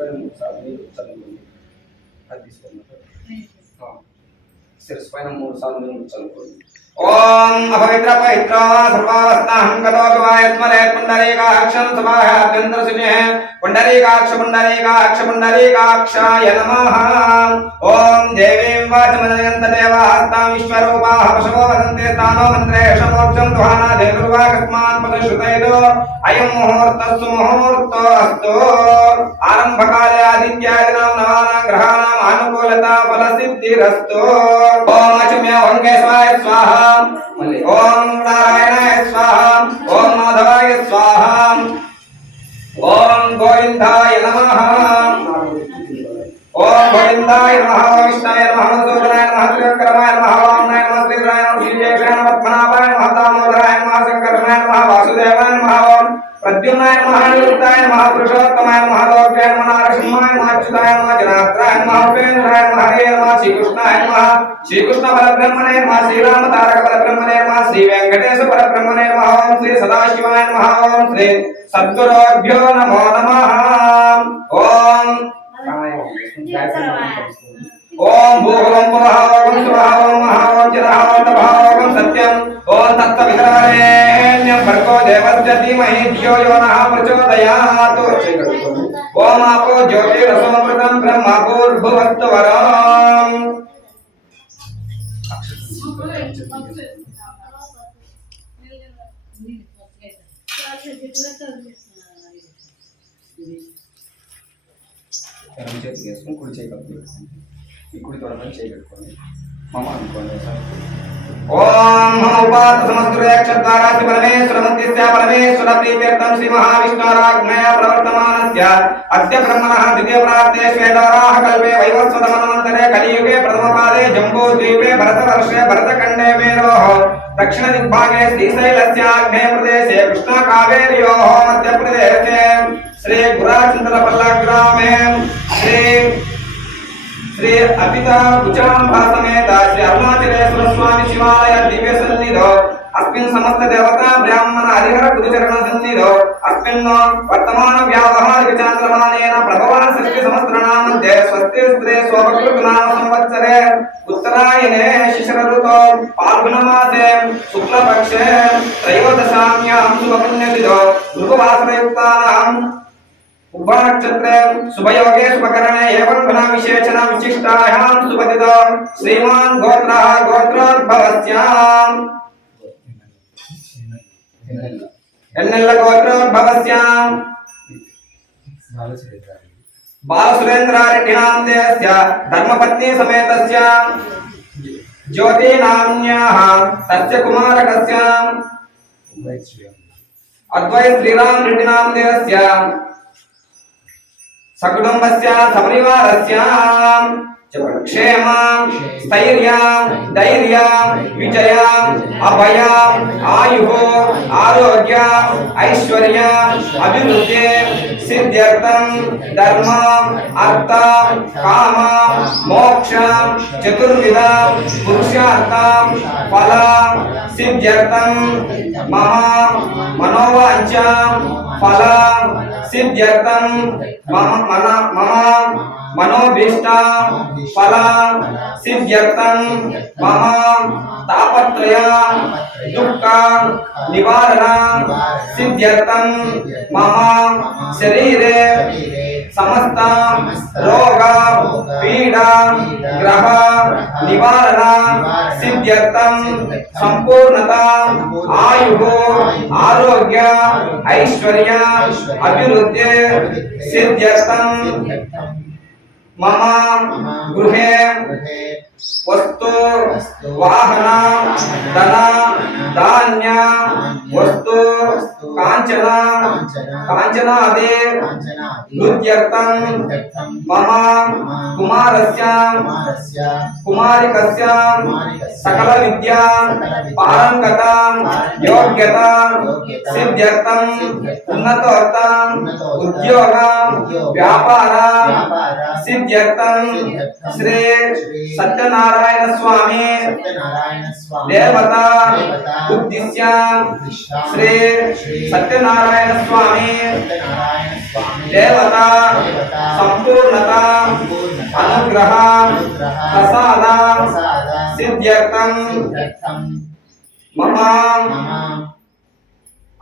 పైన 3 సార్లు నీళ్ళు చల్లుకోండి. అది తీసుకోండి. శిరస్సు పైన 3 సార్లు నీళ్ళు చల్లుకోండి. ఓం అపవిత్ర పవిత్ర సర్వావస్థాహం గతోపి వాయస్మరే పుండరీకాక్షం సభాభ్యంతరశూన్యే పుండరీకాక్షాయ నమః. ఓం దేవీం వాచమనయంత దేవాస్తాం విశ్వరూపాః పశవో వదంతే తానో మంత్రేషు మోక్షం దుహానా దేవరువాకస్మాన్ పదశ్రుతైదో అయం ముహూర్తస్సు ముహూర్తో అస్తు. ఆరంభకాలే ఆదిత్యాదినాం నవానాం గ్రహాణాం అనుకూలతా ఫలసిద్ధిరస్తు. ఓం అచుమ్య ఓం కేశవాయ స్వాహా. ఓం నారాయణాయ స్వాహా. ఓం మాధవాయ స్వాహా. ఓం గోవిందాయ నమః. ఓం గోవిందాయ నమః. ఓం విష్ణాయ నమః. సూర్యాయ నమః. త్రివిక్రమాయ నమః. వామనాయ నమః. శ్రీధరాయ నమః. శ్రీజేషాయ నమః. పద్మనాభాయ నమః. దామోదరాయ నమః. శంకరాయ నమః. వాసుదేవాయ నమః. ఓం ప్రద్యుమ్నాయ నమః. నిరుక్తాయ నమః. పురుషోత్తమాయ నమః. లోక్యాయ నమః. నరసింహాయ నమః. అచ్యుతాయ నమః. జనార్దనాయ నమః. ఉపేంద్రాయ నమః. హరే నమః. శ్రీకృష్ణాయ నమః. శ్రీకృష్ణ పరబ్రహ్మణే నమః. శ్రీరామ తారక పరబ్రహ్మణే నమః. శ్రీ వెంకటేశ పరబ్రహ్మణే నమః. ఓం శ్రీ సదాశివాయ నమః. ఓం శ్రీ సద్గురుభ్యో నమో నమః. ఓం ఓం భూహోం పువః ఓం స్వః ఓం మహా ఓం జనః ఓం తపః ఓం సత్యం ఓం తత్సవితుర్వరేణ్యం భర్గో దేవస్య ధీమహి ధియో యో నః ప్రచోదయాత్. ఓం ఆపో జ్యోతిరసోమృతం బ్రహ్మ భూర్భువస్సు వరం. ఎడమ చేతికి వేసుకొని కుడి చేయి కలుపుకోండి. ఈ కుడి తొడమని చేయి కట్టుకోండి. మమ అనుకోండి. ఓం నమో ఉపాత సమస్తురేక్షద్వారాసి పరమేశ్వర మంత్యస్య పరమేశ్వర ప్రీత్యర్థం శ్రీ మహావిష్ణురాజ్ఞయ ప్రవర్తమానస్య అద్య బ్రహ్మణః ద్వితీయ ప్రార్థే శ్వేతారాహ కల్పే వైవస్వత మన్వంతరే కలియుగే ప్రథమపాదే జంబూద్వీపే భరతవర్షే భరతఖండే మేరోః దక్షిణ దిగ్భాగే శ్రీశైలస్యాగ్నేయ ప్రదేశే కృష్ణా కావేర్యోః మధ్యప్రదేశే శ్రీ గురాచంద్రపల్ల గ్రామే శ్రీ అపితా కుచాంబా సమేత శ్రీ అరుణాచలేశ్వర స్వామి శివాలయ దివ్య సన్నిధో అస్మిన్ సమస్త దేవతా బ్రాహ్మణ హరిహర గురుచరణ సన్నిధో అస్మిన్ వర్తమాన వ్యావహారిక చాంద్రమానేన ప్రభవాన్ షష్ఠి సంవత్సరాణామంతే స్వస్తి స్త్రీ స్వభకృత నామ సంవత్సరే ఉత్తరాయణే శిశిర ఋతో ఫాల్గుణ మాసే శుక్లపక్షే త్రయోదశామ్యాం శుభపుణ్యతిథో భృగువాసరయుక్తానాం उभनक्षत्रे शुभयोगे शुभकरणे एवं गुणा विशेषण विशिष्टायां शुभतिथौ श्रीमान् गोत्रः गोत्रोद्भवस्याम् एन्नेल्ल गोत्रोद्भवस्याम् बालसुरेन्द्रारेड्डिनां देशस्य धर्मपत्नी समेतस्य ज्योतिनाम्न्याः तस्य कुमारकस्याम् अद्वैत श्रीराम रेड्डिनां देशस्य सकुटुंबस्य सपरिवारस्य क्षेमं स्थैर्यं धैर्यं विजयं अभयं आयुः आरोग्यं ऐश्वर्यं अभिवृद्धि सिद्ध्यर्थं धर्मं अर्थं कामं मोक्षं चतुर्विधं पुरुषार्थं फलं सिद्ध्यर्थं मम मनोवाञ्छं फलं सिद्ध्यर्थं मम मनोभीष्टं फलं सिद्ध्यर्थं मम तापत्रयं दुःखं निवारणं सिद्ध्यर्थं मम शरीरे समस्त रोग पीड़ा ग्रह निवारणं सिद्ध्यर्थं संपूर्णता आयुः आरोग्य ऐश्वर्य अभिवृद्धि सिद्ध्यर्थं मम गृहे वस्तु वाहन धन धान्य वस्तु कांचन कांचनादि नृत्यर्थं मम कुमारस्य कुमारिकस्य सकल विद्या पारंगता योग्यता सिद्ध्यर्थं उन्नतोत्तम उद्योग व्यापार सिद्ध्यर्थं श्री सत्यनारायण स्वामी देवता उद्दिश्य श्री सत्यनारायण स्वामी దేవత సంపూర్ణత అనుగ్రహ ప్రసాద సిద్ధ్యర్థం మమ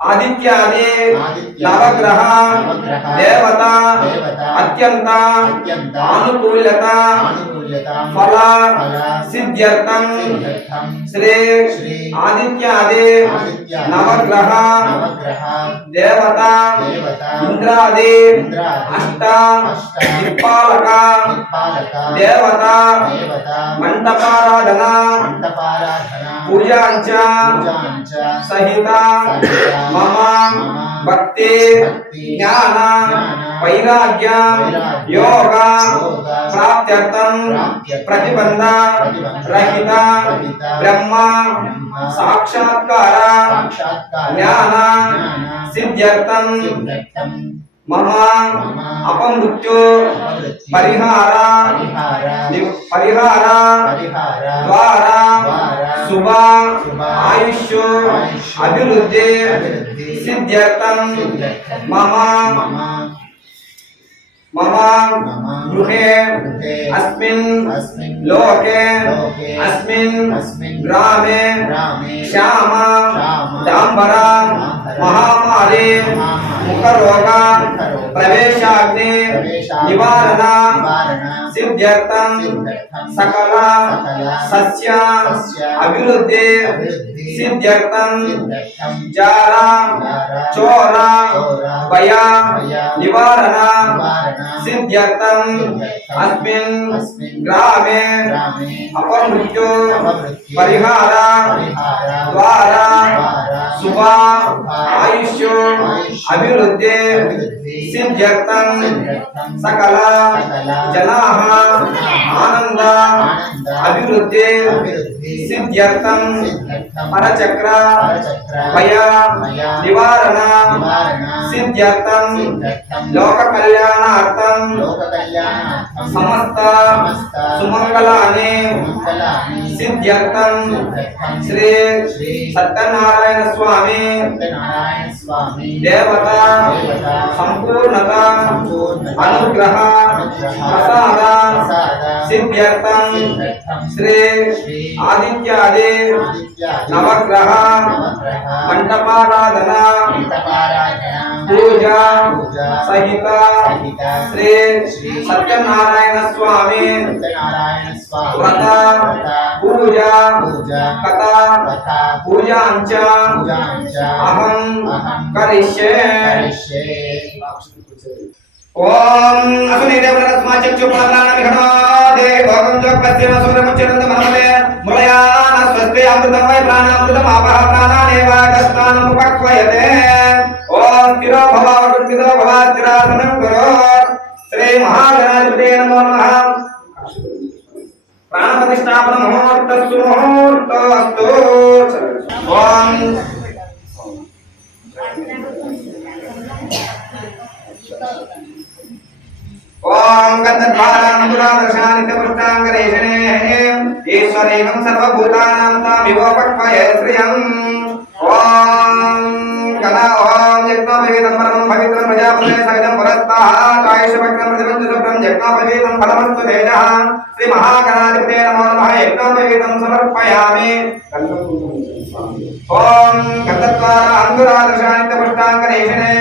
ఆదిత్యాది నవగ్రహ దేవత అత్యంత అనుకూల్యత ఫల సిద్ధ్యర్థం శ్రీ ఆదిత్యాది నవగ్రహ దేవత ఇంద్రాది అష్ట దిక్పాలక దేవత మంటపారాధన పూజాంచ సహిత మమ భక్తి జ్ఞాన వైరాగ్య యోగ ప్రాప్త్యర్థం ప్రతిబంధ రహిత బ్రహ్మ సాక్షాత్కార జ్ఞాన సిద్ధ్యర్థం మమ అపమృత్యు పరిహార ద్వారా శుభ ఆయుష్ అభివృద్ధి సిద్ధ్యర్థం మమ గృహే అస్మిన్ లోకే అస్మిన్ గ్రామే శ్యామ డాంబర మహామారి ముఖరోగ ప్రవేశాగ్ని నివారణ సిద్ధ్యర్థం సకల సస్య అభివృద్ధి సిద్ధ్యర్థం జార చోర భయ నివారణ సిద్ధ్యర్థం అస్మిన్ గ్రామే అపమృత్యు పరిహార ద్వారా శుభ ఆయుష్ అభివృద్ధి సిద్ధ్యర్థం సకల జనాః ఆనంద అభివృద్ధి సిద్ధ్యర్థం పరచక్ర భయ నివారణ సిద్ధ్యర్థం లోక కళ్యాణార్థం సమస్త సుమంగళాని సిద్ధ్యర్థం శ్రీ సత్యనారాయణ స్వామి దేవత సంపూర్ణత అనుగ్రహ ప్రసాద సిద్ధ్యర్థం శ్రీ ఆదిత్యాది నవగ్రహ మంటపారాధన పూజ సహిత శ్రీ సత్యనారాయణ స్వామి వ్రత పూజ కథ పూజాంచ అహం కరిష్యే. ఓం అసునీదేవరస్మాచక్షుప్రాణమిఘనాదే భోగం చోపస్య సూర్యముచ్చరంత మనమదే ములయాన స్వస్తి అమృతం వై ప్రాణామృతం ఆపః ప్రాణానేవ కస్తానం ఉపక్వయతే. ఓం స్థిరో భవ వటుస్థితో భవ స్థిరాసనం కురు. శ్రీ మహాగణాధిపతే నమో నమః. ప్రాణప్రతిష్ఠాపన ముహూర్తస్సు ముహూర్తోస్తు. ఓం ఓం గంధద్వారాంబురాదర్శానిత్యపుష్టాంగరేషణే ఈశ్వరేవం సర్వభూతానాం తామివోపక్వయే శ్రియం. ఓం గణా ఓం యజ్ఞోపవీతం పరమం పవిత్రం ప్రజాపతే సహజం పురస్తాః కాయశవక్రం ప్రతిపంచశుభ్రం యజ్ఞోపవీతం ఫలమస్తు తేజః. శ్రీ మహాగణాధిపతే నమో నమః. యజ్ఞోపవీతం సమర్పయామి. ఓం గంధద్వారాంబురాదర్శానిత్యపుష్టాంగరేషణే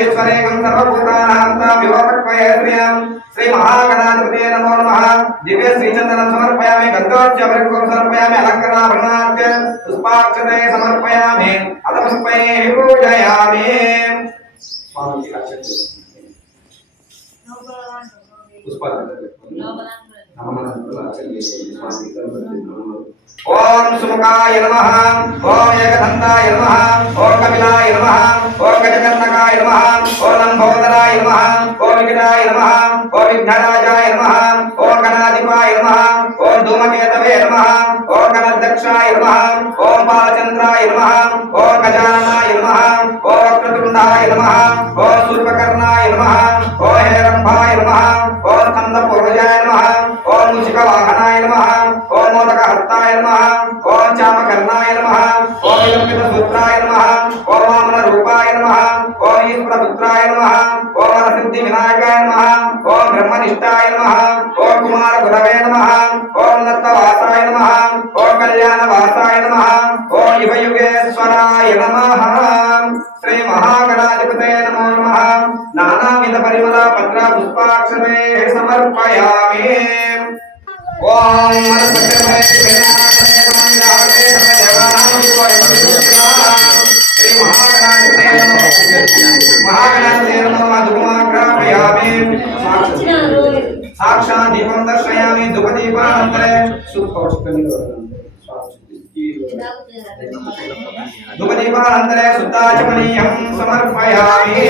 ఈశ్వరేవం సర్వభూతానాం తామివోపక్వయే శ్రియం. శ్రీ మహాగణాధిపతే నమో నమః. దివ్య శ్రీచందనం సమర్పయామి. గంధోత్సవం సమర్పయామి. అలంకరణాభరణాత్ పుష్పాక్షతే సమర్పయామి. అత పుష్పైః పూజయామి. ఓం సుముఖాయ నమః. ఓం ఏకదంతాయ నమః. ఓం కపిలాయ నమః. ఓం గజకర్ణకాయ నమః. ఓం లంబోదరాయ నమః. ఓం వికటాయ నమః. ఓం విఘ్నరాజాయ నమః. ఓం గణాధిపాయ నమః. ఓం ధూమకేతవే నమః. ఓం గణాధ్యక్షాయ నమః. ఓం బాలచంద్రాయ నమః. ఓం గజాననాయ నమః. ఓం వక్రతుండాయ నమః. ఓం శూర్పకర్ణాయ నమః. ఓం హేరంబాయ నమః. ఓం స్కందపూర్వజాయ నమః. ఓం మూషికవాహనాయ నమః. ఓం మోదకహస్తాయ నమః. ఓం చామకర్ణాయ నమః. ఓం విలంబితసూత్రాయ నమః. ఓం వామనరూపాయ నమః. ఓం ఈశ్వర పుత్రాయ నమః ఓం వరసిద్ధి వినాయకాయ నమః ఓం బ్రహ్మనిష్టాయ నమః ఓం కుమార గురవే నమః ఓం నత్తవాసాయ నమః ఓం కళ్యాణ వాసాయ నమః ఓం యుగయుగేశ్వరాయ నమః శ్రీ మహాగణాధిపతే నమో నమః నానావిధ పరిమళ పత్ర పుష్పాక్షతే సమర్పయామి ఓం శ్రీ మహాగణాధిపతే నమః ధూమాగ్రాపయామి సాక్షాత్ దీపం దర్శయామి ధూపదీపానంతరే ధూపదీపానంతరే శుద్ధాచమనీయం సమర్పయామి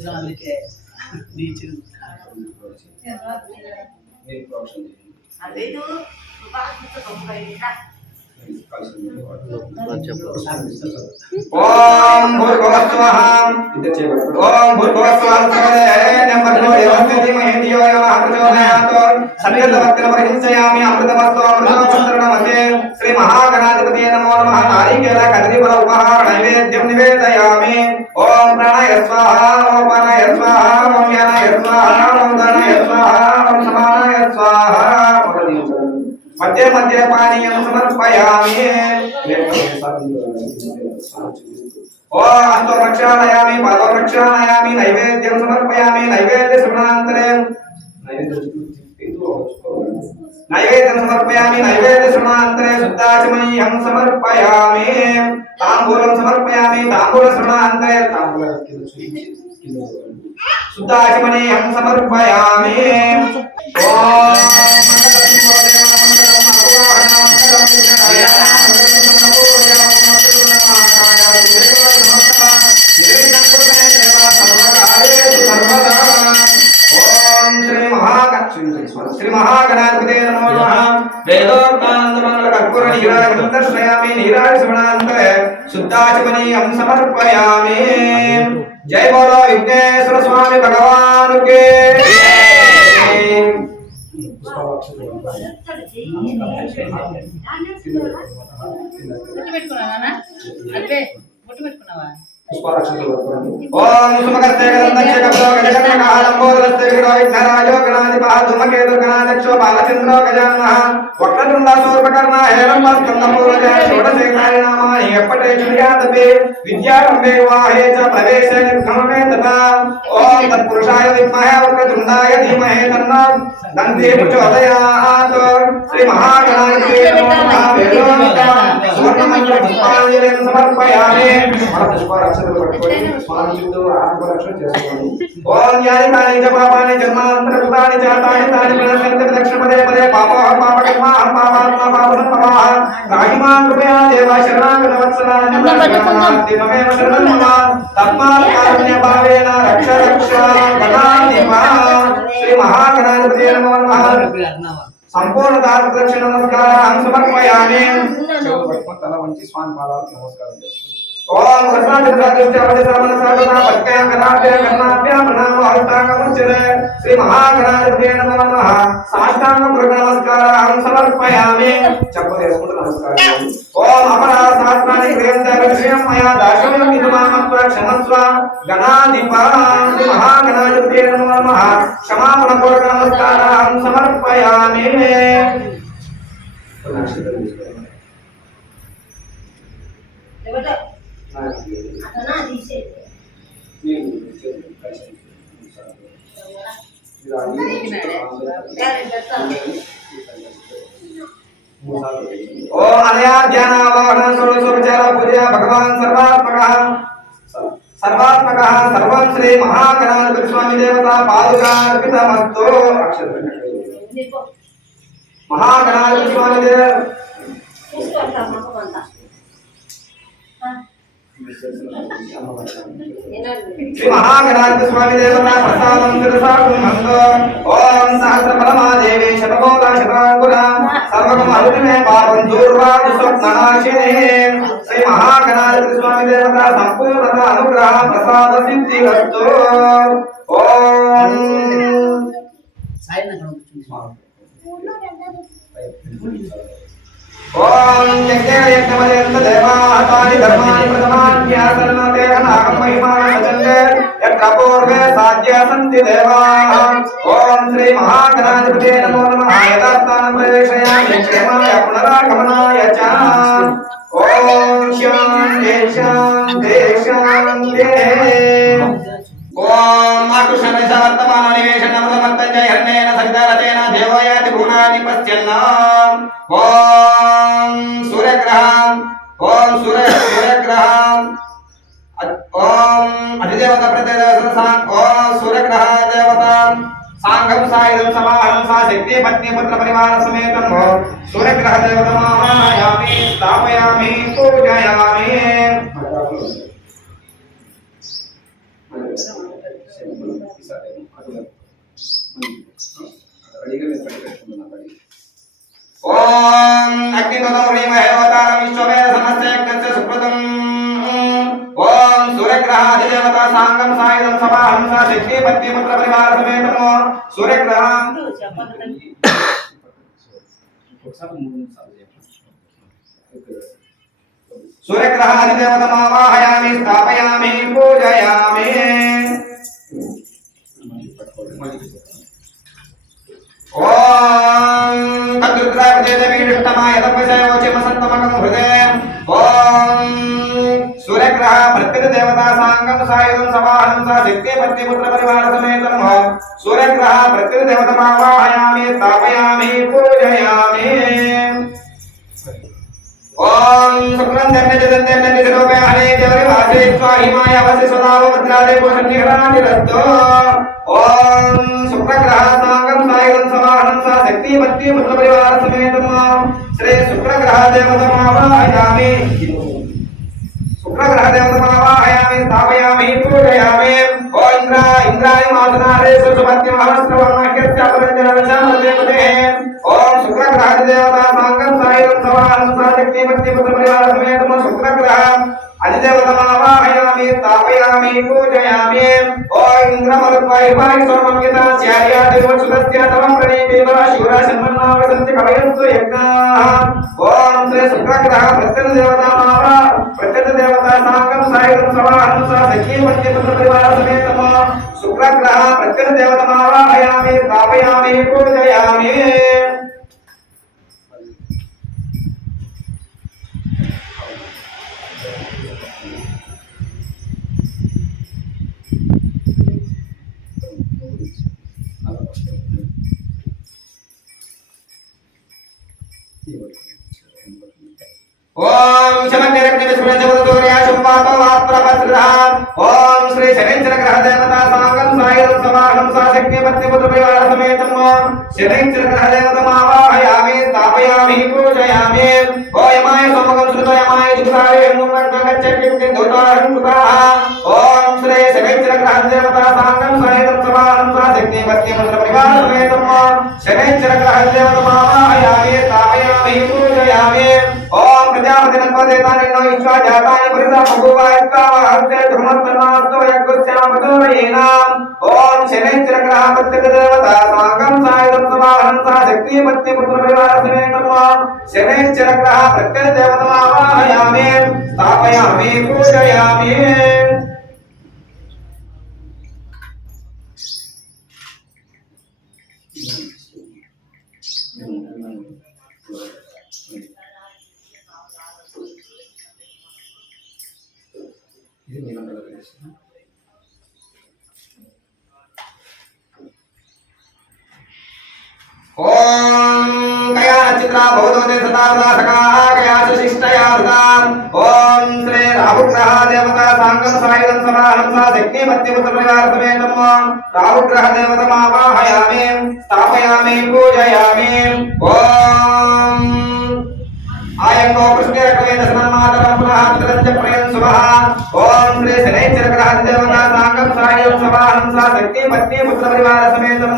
స్వామి ఫోన్ ఓం భూర్భువస్వః ఓం భూర్భువస్వః నెంబర్ 2 దేవస్థితి మహేంద్రియో నమః ప్రచోదయాత్ సన్నిహితవక్తిన పరిహించయామి అమృతమస్తు అమృతమస్తరణమతే శ్రీ మహాగణాధిపతే నమో నమః నారికేల కదలీఫల ఉపహార నైవేద్యం నివేదయామి ఓం ప్రాణాయ స్వాహా ఓం పానాయ స్వాహా ఓం యానాయ స్వాహా ఓం దానాయ స్వాహా ఓం సమానాయ స్వాహా మధ్య మధ్య పానీయం సమర్పయామి ఓ హస్తో ప్రక్షాళయామి పాదో ప్రక్షాళయామి నైవేద్యం సమర్పయామి నైవేద్య శ్రవణానంతరే నైవేద్యం సమర్పయామి నైవేద్య శ్రవణానంతరే శుద్ధాచమనీయం సమర్పయామి తాంబూలం సమర్పయామి తాంబూల శ్రవణానంతరే శుద్ధాచమనీయం సమర్పయామి ఓం శ్రీ మహాగణాధిపతే నమో నమః వేదోక్తానందమంగళ కర్పూర నీరాజనం దర్శయామి నీరాజ శ్రవణానంతరే శుద్ధాచమనీయం సమర్పయామి జై బోలో విఘ్నేశ్వర స్వామి భగవాన్ కే ఓం సుమకస్తే గణందక్ష కపలో గజకర్ణ కాలంబోదరస్తే విడో విఘ్నరాజో గణాధిపః ధూమకేతు గణాధ్యక్షో బాలచంద్రో గజాననః వక్రతుండ శూర్పకర్ణ హేరంబ స్కందపూర్వజ షోడశేఖరాయ నామాని ఎప్పటే చుర్యాతపే విద్యారంభే వివాహే చ ప్రవేశే నిర్గమమే తథా ఓం తత్పురుషాయ విద్మహే వక్రతుండాయ ధీమహి తన్నో దంతి ప్రచోదయాత్ శ్రీ మహాగణాధిపతే నమో నమః వేదోక్త సువర్ణమంగళ పుష్పాంజలిం సమర్పయామి పుష్పారక్షలు పట్టుకొని స్వామి చుట్టూ ఆత్మరక్షణ చేసుకోండి ఓం యాని కాని చ పాపాని జన్మాంతర కృతాని చాతాని తాని ప్రణశ్యంతి దక్షిణపదే పదే పాపః పాపకర్మః పాపాత్మా పాపసంభవః రాహిమాన్ కృపయా దేవ శరణాగత వత్సలాయ మమేవ శరణం మమ తస్మాత్ కారుణ్య భావేన రక్ష రక్ష గణాధిపా శ్రీ మహాగణాధిపతే నమో నమః సంపూర్ణ దాసదక్షిణ నమస్కారం సమర్పయామి తల వంచి స్వామి పాదాలకు నమస్కారం చేసుకోండి ఓం శ్రీ మహాగణాధిపతే నమో నమః సాష్టాంగ నమస్కారం సమర్పయామి చెప్పలు వేసుకుంటూ నమస్కారం ఓం అపరా శాస్త్రాన్ని క్రియం మయా దాశమ్యం ఇదమామత్వ క్షమస్వ గణాధిపా శ్రీ మహాగణాధిపతే నమో నమః క్షమాపణ పూర్వక నమస్కారం సమర్పయామి ఓం అనయా ధ్యానావాహన షోడశోపచార పూజా భగవాన్ సర్వాత్మకః సర్వం శ్రీ మహాగణాధిపతి స్వామి దేవతా పాదుకార్పితమస్తు మహాగణాధిపతి స్వామి దేవ శ్రీ మహాగణాధిపతి స్వామి దేవతా ప్రసాదం శిరసాకుమంతో ఓం సహస్ర పరమాదేవి శతకోట శతాంకుర సర్వకం అరుణే పాపం దూర్వాది స్వప్ననాశినే శ్రీ మహాగణాధిపతి స్వామి దేవతా సంపూర్ణ అనుగ్రహ ప్రసాద సిద్ధిరస్తు ఓం ఓం యజ్ఞేన యజ్ఞమయంత దేవాతాని ధర్మాని ప్రథమాన్యాసన్నతే నాగం మహిమానచందే యత్ర పూర్వే సాధ్య సంతి దేవాః. ఓం శ్రీ మహాగణాధిపతే నమో నమః. యథాస్థానం ప్రవేశయామి క్షేమాయ పునరాగమనాయ చ. ఓం శాంతి శాంతి శాంతి. ఓం ఆకృష్ణవర్తమాన నివేశనమృతమర్తంజ హర్ణేన సవితారతేన దేవయాతి భూనాని పశ్యన్నాం. ఓం సూర్యగ్రహం ఓం సూర్యగ్రహం ఓం అధిదేవత ప్రతిదేవత ఓం సూర్యగ్రహ దేవత సాంగం సాయుధం సమాహం సా శక్తి పత్ని పుత్ర పరివార సమేతం సూర్యగ్రహ దేవత ఆవాహయామి స్థాపయామి పూజయామి. ఓం అగ్నిదోతం హృదయమహేవతారం విశ్వవేద సమస్త యజ్ఞస్య సుకృతం. ఓం సూర్యగ్రహాధిదేవత సాంగం సాయుధం సమాహం సా శక్తి పత్ని పుత్ర పరివార సమేతం సూర్యగ్రహ సూర్యగ్రహాధిదేవతమావాహయామి స్థాపయామి పూజయామి. ఓం తద్రుద్రాపదేవీష్టమాయ తపసయోచిమసంతమకం హృదయం. ఓం సూర్యగ్రహ ప్రత్యదేవతా సాంగం సాయుధం సమాహం సా శక్తి పత్ని పుత్ర పరివార సమేతం సూర్యగ్రహ ప్రత్యదేవతమావాహయామి స్థాపయామి పూజయామి. ఓం శుక్రం ధన్యజదంతే నిరూపే హరే దేవరి వాసే స్వాహిమాయ వసి సదావ భద్రాదే పోషణ్యహరాని రస్తో. ఓం శుక్రగ్రహ సాంగం సాయుధం సమాహం సా శక్తి పత్ని పుత్ర పరివార సమేతం శ్రీ శుక్రగ్రహ దేవతమావాహయామి శుక్రగ్రహదేవతమావాహయామి స్థాపయామి పూజయామి. ఓ ఇంద్రాయ మాతనారే సుపత్ని మహాస్త్రవర్ణక్యస్యాపరంజనవశామదేవతే. ఓం శుక్రగ్రహాధిదేవతా సాంగం సాయుధం సమాహం సా శక్తి పత్ని పుత్ర పరివార సమేతం శుక్రగ్రహ అధిదేవతమావాహయామి స్థాపయామి పూజయామి. ఓ ఇంద్రమరుత్వాయుపాయి సోమంగితాచార్యాదివక్షుతస్య తవం ప్రణీతేవ శివరాశన్మన్నావసంతి కవయస్సు యజ్ఞాః. ఓం శ్రీ శుక్రగ్రహ ప్రత్యదేవతా సాంగం సాయుధం సమాహం సా శక్తి పత్ని పుత్ర పరివార సమేతం శుక్రగ్రహ ప్రత్యదేవతమావాహయామి స్థాపయామి పూజయామి. ఓం ఓం శ్రీ శనైశ్చర గ్రహ దేవతా సాంగం సాయుధం సమాహం సా శక్తి పత్ని పుత్ర పరివార సమేతం శనైశ్చర గ్రహ దేవతమావాహయామి స్థాపయామి పూజయామి. ఓ యమాయ సోమగం శ్రుతయమాయ దిక్సాయ గచ్చక్తి దూతాహం సుతాః. ఓం శ్రీ శనైశ్చర గ్రహ దేవతా సాంగం సాయుధం సమాహం సా శక్తి పత్ని పుత్ర పరివార సమేతం శనైశ్చర గ్రహ దేవతమావాహయామి స్థాపయామి పూజయామి. ఓం ప్రజాపతి నత్వదేతానిన్నో ఇష్వా జాతాని పరితా బహువాయత్తావహస్తే ధుమత్తన్నాస్తవ యజ్ఞస్యామతోరయేనాం. ఓం శనైశ్చర గ్రహ ప్రత్యదేవతా సాంగం సాయుధం సమాహం సా శక్తి పత్ని పుత్ర పరివార సమేతం శనైశ్చర గ్రహ ప్రత్యదేవతమావాహయామి స్థాపయామి పూజయామి. ఓం కయా చిత్రా భవదోదే సదావదాసకాః కయాసు శిష్టయా ధృతాం. ఓం శ్రీ రాహుగ్రహ దేవతా సాంగం సాయుధం సమాహం సా శక్తి పత్ని పుత్ర పరివార సమేతం రాహుగ్రహ దేవతమావాహయామి స్థాపయామి పూజయామి. ఓం ఆయంగో కృష్ణేరకవేద సన్మాతరం పునః పితరంచ ప్రయం శుభః. ఓం శ్రీ శనైశ్చర గ్రహ దేవతా సాంగం సాయుధం సమాహం సా శక్తి పత్ని పుత్ర పరివార సమేతం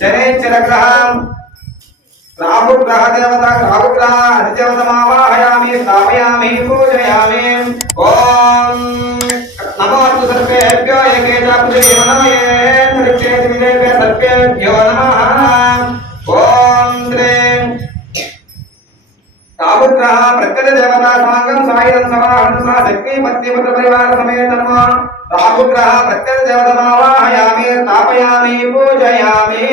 శనైశ్చర గ్రహం రాహుగ్రహ అధిదేవతమావాహయామి స్థాపయామి పూజయామి. ఓం నమోస్తు సర్వేభ్యో ఏకేచాపృతిమనోయేంద్రిక్షేత్రిదేభ్యः సర్వేభ్యో నమః. ఓం శ్రీ शक्ति पत्नी पुत्र परिवार समेत राहुग्रह प्रत्यक्ष देवतमावाहयामि स्थापयामि पूजयामि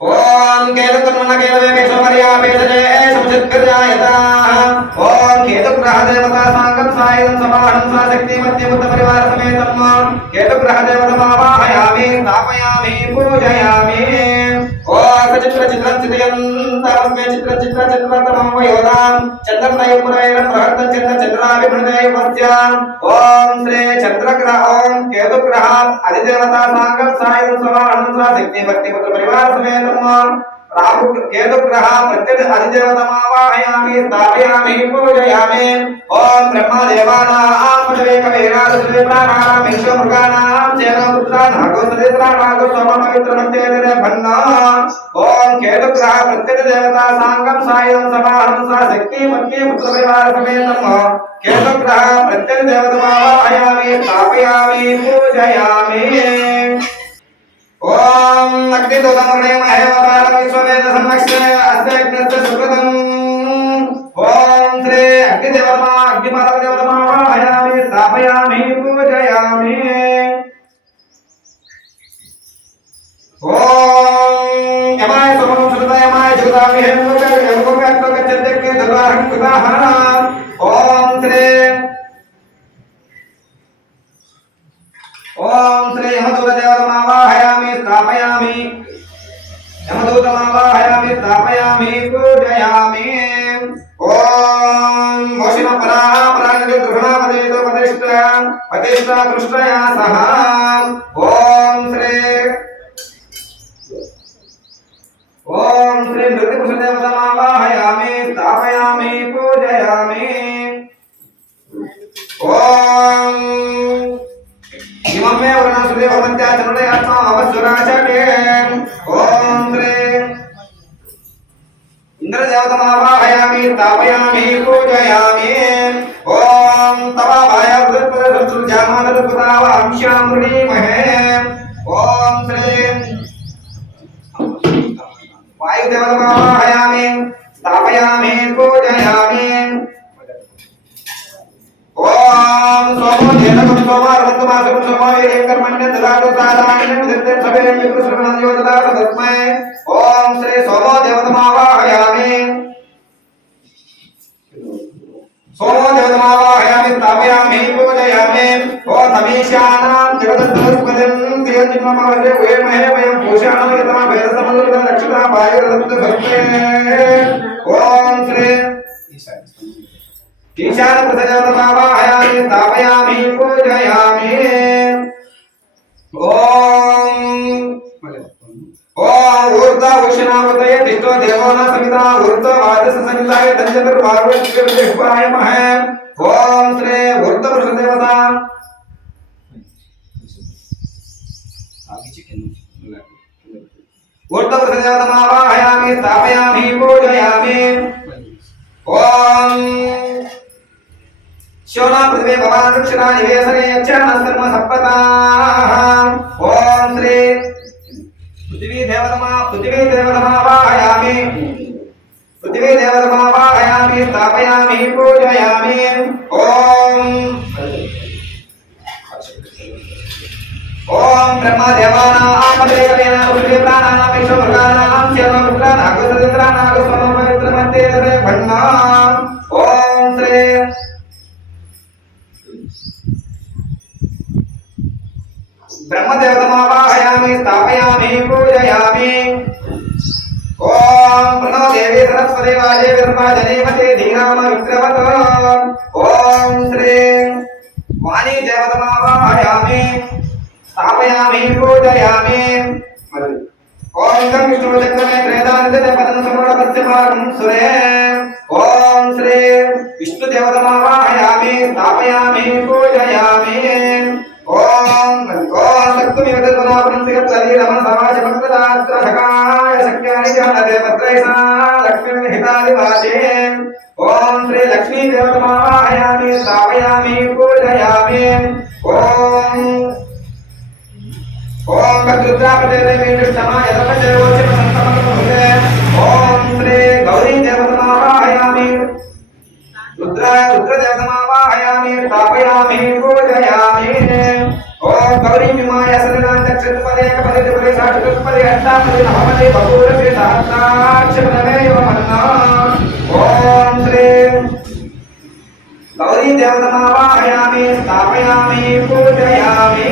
ओम केतुर्मन केतवे केशवरिया पेतजे समचित्कर्यायता ओम केतुग्रह देवता सांगम सायं समाहं सा शक्ति मध्य बुद्ध परिवार समेतम केतुग्रह देवतमावाहयामि स्थापयामि पूजयामि ओम चित्र चित्र चितयन्तमस्मे चित्र चित्र चित्रतमं वयोदां चन्द्रतयपुरैरं बृहत् चन्द्र चन्द्राभिभृते पश्याम ओम श्री चन्द्रग्रह ओम केतुग्रह अधिदेवता सांगम सायं समाहं सा शक्ति मध्य बुद्ध परिवार समेत राहु केतुग्रह प्रत्यक्ष अधिदेवतमावाहयामि स्थापयामि पूजयामि ओम ब्रह्मदेवानां पदवेकवीरासुरे प्राणानां विश्वमृगानां चेनपुत्रानागोसदेत्रानागो सोमपवित्रमन्तेरे भन्ना ओम केतुग्रह प्रत्यक्ष देवता सांगम सायं समाहं सा शक्ति मध्य पुत्रपरिवार समेतम केतुग्रह प्रत्यक्ष देवतमावाहयामि स्थापयामि पूजयामि ओम अग्निदोतमरणयमहेवतारं विश्ववेद सम्मक्षे अस्तेऽग्निस्य सुकृतम् ओम श्री अग्निदेवतमा अग्निपालकदेवतमावाहयामि स्थापयामि पूजयामि ओम यमाय सोमं सुरतयमाय जुगदामि हेमोगच्छन्ते दुर्वाहं कृताः ओम श्री यमदूतदेवतमावाहयामि स्थापयामि यमदूतमावाहयामि स्थापयामि पूजयामि ओम वशिनपरापरानिर्दृढनामदेतो प्रतिष्ठा दृष्टया सह ओम श्री नृत्यपुरुषदेवतमावाहयामि स्थापयामि पूजयामि ओम इममे वर्णसुदेव मत्या चरणयात्मा अवसुराचटे ओम श्री इंद्रदेवतमावाहयामि स्थापयामि पूजयामि ओम तवाभाय वृद्धपुत्रजामानरुपतावांश्यामृणीमहे ओम श्री वायुदेवतमावाहयामि स्थापयामि पूजयामि ओम सोमो देवतं सोमारवन्तमासं सोमवीर्यं कर्मण्य ददातु साधारणं विदग्धं सवेरं विकृष्णं योददातु तस्मै ओम श्री सोमो देवतमावाहयामि स्थापयामि पूजयामि ओम तमीशानां जगदन्तस्पदं त्रियंजिममवसे वेमहे वयं भूषाणं यथा वेदसमुद्रं रक्षिता वायुरदत्तस्मै ओम श्री ईशान प्रसजतमावाहयामि स्थापयामि पूजयामि ओम ऊर्ध्व उष्णावतये तिष्ठो देवाना समिता ऊर्ध्व वादस समिताय दंजनर्भागवत्कृतिपाय महे ओम श्री ऊर्ध्व प्रसदेवता ऊर्ध्व प्रसदेवतमावाहयामि स्थापयामि पूजयामि ओम शोना पृथ्वी भवान दक्षिणा निवेशने यक्षानस्तर्म सप्पताः ओम श्री पृथ्वी देवतमावाहयामि स्थापयामि पूजयामि ओम ओम ब्रह्मदेवानां पदवेकवीरासुरे पृथ्वी प्राणानां विश्वमृगानां चेनपुत्रानागो सदेत्रानागो सोमपवित्रमन्तेरे भन्ना ओम श्री ब्रह्मदेवतमावाहयामि स्थापयामि पूजयामि ओम प्रणो देवी सरस्वती वाजे विद्मधीमते धीराम विक्रमत ओम श्री वाणी देवतमावाहयामि स्थापयामि पूजयामि ओम गं विष्णु चक्रमे त्रेदानिते पदं समूढपश्चिमार्गं सुरे ओम श्री विष्णु देवतमावाहयामि स्थापयामि पूजयामि ओम ओम श्री लक्ष्मी देवतावाहयामि स्थापयामि पूजयामि ओम ओम भद्रुद्रापदेवी समाय तपदेवोचित संतमते ओम श्री गौरी देवतावाहयामि रुद्र देवतावाहयामि स्थापयामि पूजयामि ओम गौरी विमाय सरनां चक्षुपदे कपदे पदे साक्षुपदे अष्टापदे नवपदे बहूरसे सहस्राक्षरमे वमन्ना ओम श्री गौरी देवतावाहयामि स्थापयामि पूजयामि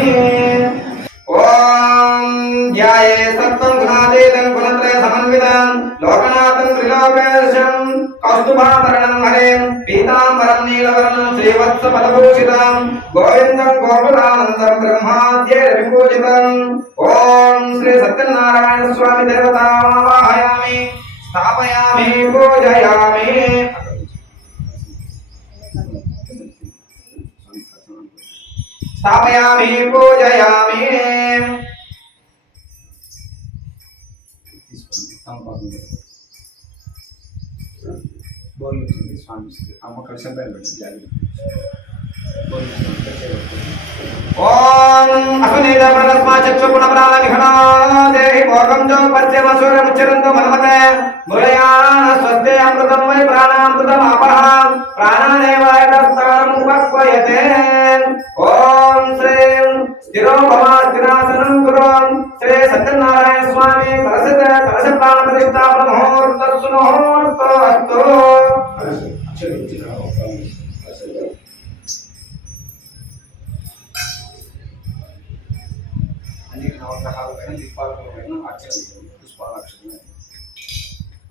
ओम ध्याये सत्त्वं गुणातीतं गुणत्रय समन्वितं लोकनाथं त्रिलोकेशं कौस्तुभाभरणं हरें पीताम्बरं नीलवर्णं श्रीवत्सपदभूषितं गोविन्दं गोकुलानन्दं ब्रह्माद्यैः विपूजितं ओम श्री सत्यनारायण स्वामी देवतावाहयामि स्थापयामि पूजयामि स्थापयामि पूजयामि ओम अग्निदेव परस्मा चक्षु पुनप्राण विघ्ना देहि भोगं च पश्यम सूर्यमुच्चरन्तो मनमते मुरयान स्वस्ते अमृतं वै प्राणामृतम् आपः प्राणानेवाय तस्तारम् उपक्वयते ओम श्री स्थिरो भव स्थिरासनं कुरु श्री सत्यनारायण स्वामी कलश प्राण प्रतिष्ठापन मुहूर्त सुमुहूर्तो अस्तु